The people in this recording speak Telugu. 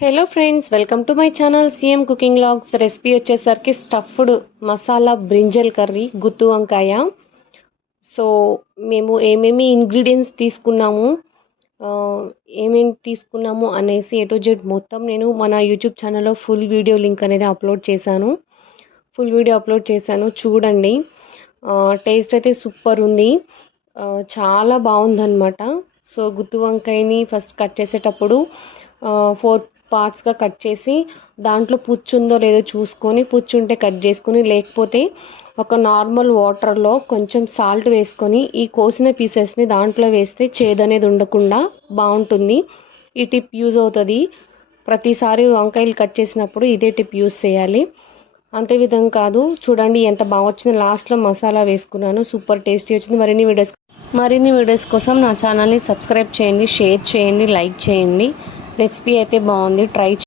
Hello friends, welcome to my channel CM cooking vlogs. Recipe వచ్చేసరికి స్టఫ్డ్ మసాలా బ్రింజల్ కర్రీ, గుత్తి వంకాయ. సో మేము ఏమేమి ఇంగ్రీడియంట్స్ తీసుకున్నాము, అనేసి ఏ టు జెడ్ మొత్తం నేను మన యూట్యూబ్ ఛానల్లో ఫుల్ వీడియో లింక్ అనేది అప్లోడ్ చేశాను. చూడండి. టేస్ట్ అయితే సూపర్ ఉంది. చాలా బాగుందన్నమాట. సో గుత్తి వంకాయని ఫస్ట్ కట్ చేసేటప్పుడు 4 పార్ట్స్గా కట్ చేసి దాంట్లో పుచ్చు ఉందో లేదో చూసుకొని, పుచ్చు ఉంటే కట్ చేసుకొని, లేకపోతే ఒక నార్మల్ వాటర్లో కొంచెం సాల్ట్ వేసుకొని ఈ కోసిన పీసెస్ని దాంట్లో వేస్తే చేదు అనేది ఉండకుండా బాగుంటుంది. ఈ టిప్ యూజ్ అవుతుంది. ప్రతిసారి వంకాయలు కట్ చేసినప్పుడు ఇదే టిప్ యూజ్ చేయాలి. అంతే విధంగా కాదు. చూడండి ఎంత బాగా వచ్చింది. లాస్ట్లో మసాలా వేసుకున్నాను. సూపర్ టేస్టీ వచ్చింది. మరిన్ని వీడియోస్ కోసం నా ఛానల్ని సబ్స్క్రైబ్ చేయండి, షేర్ చేయండి, లైక్ చేయండి. రెసిపీ అయితే బాగుంది. ట్రై